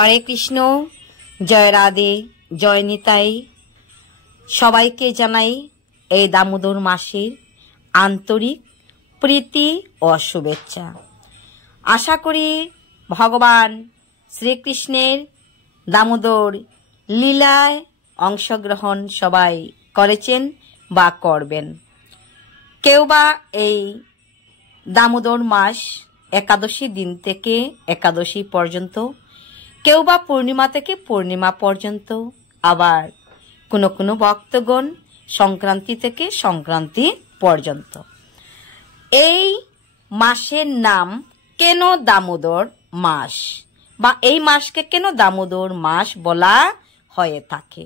হরে কৃষ্ণ, জয় রাধে, জয় নিতাই। সবাইকে জানাই এই দামোদর মাসের আন্তরিক প্রীতি ও শুভেচ্ছা। আশা করি ভগবান শ্রীকৃষ্ণের দামোদর লীলায় অংশগ্রহণ সবাই করেছেন বা করবেন। কেউ বা এই দামোদর মাস একাদশী দিন থেকে একাদশী পর্যন্ত, কেউ বা পূর্ণিমা থেকে পূর্ণিমা পর্যন্ত, আবার কোনো কোনো ভক্তগণ সংক্রান্তি থেকে সংক্রান্তি পর্যন্ত। এই মাসের নাম কেন দামোদর মাস, বা এই মাসকে কেন দামোদর মাস বলা হয়ে থাকে?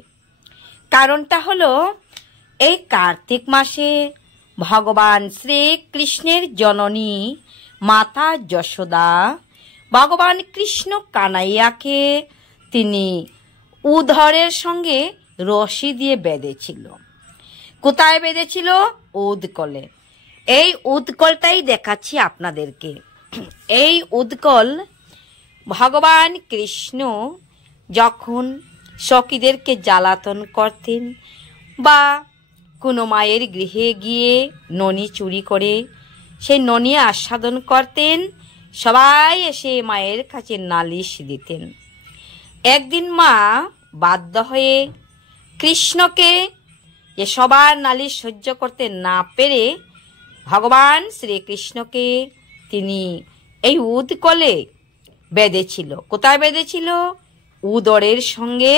কারণটা হলো, এই কার্তিক মাসে ভগবান শ্রীকৃষ্ণের জননী মাতা যশোদা ভগবান কৃষ্ণ কানাইয়াকে তিনি উদরের সঙ্গে রশি দিয়ে বেঁধেছিল। কোথায় বেঁধেছিল? উদকলে। এই উদকলটাই দেখাচ্ছি আপনাদেরকে। এই উদকল ভগবান কৃষ্ণ যখন সখীদেরকে জ্বালাতন করতেন বা কোনো মায়ের গৃহে গিয়ে ননি চুরি করে সেই ননি আস্বাদন করতেন, সবাই এসে মায়ের কাছে নালিশ দিতেন। একদিন মা বাধ্য হয়ে কৃষ্ণকে, যে সবার নালিশ সহ্য করতে না পেরে, ভগবান শ্রীকৃষ্ণকে তিনি এই উদকলে বেঁধেছিল। কোথায় বেঁধেছিল? উদরের সঙ্গে।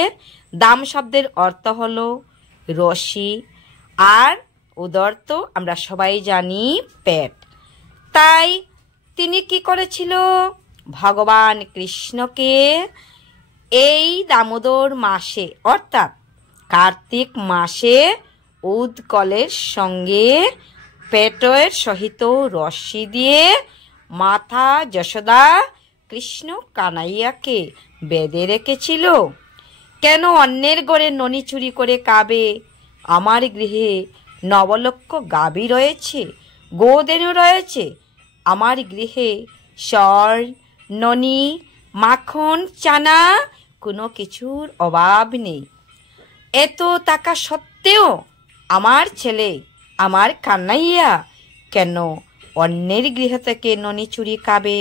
দাম শব্দের অর্থ হলো রশি, আর উদর তো আমরা সবাই জানি পেট। তাই তিনি কি করেছিল? ভগবান কৃষ্ণকে এই দামোদর মাসে অর্থাৎ কার্তিক মাসে উদকলের সঙ্গে পেটের সহিত রশি দিয়ে মাতা যশোদা কৃষ্ণ কানাইয়াকে বেঁধে রেখেছিল। কেন অন্যের ঘরে ননি চুরি করে খাবে? আমার গৃহে নবলক্ষ গাভী রয়েছে, গোধেনু রয়েছে। আমার গৃহে স্বর, ননি, মাখন, চানা কোনো কিছুর অভাব নেই। এত টাকা সত্ত্বেও আমার ছেলে, আমার কানাইয়া কেন অন্যের গৃহ থেকে ননি চুরি খাবে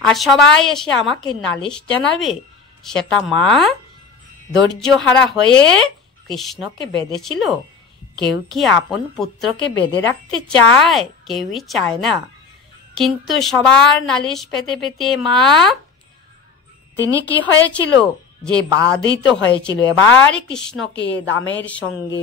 আর সবাই এসে আমাকে নালিশ জানাবে? সেটা মা ধৈর্যহারা হয়ে কৃষ্ণকে বেঁধেছিল। কেউ কি আপন পুত্রকে বেঁধে রাখতে চায়? কেউই চায় না। কিন্তু সবার নালিশ পেতে পেতে মা তিনি কি হয়েছিল? যে বাধিত হয়েছিল। এবার কৃষ্ণকে দামের সঙ্গে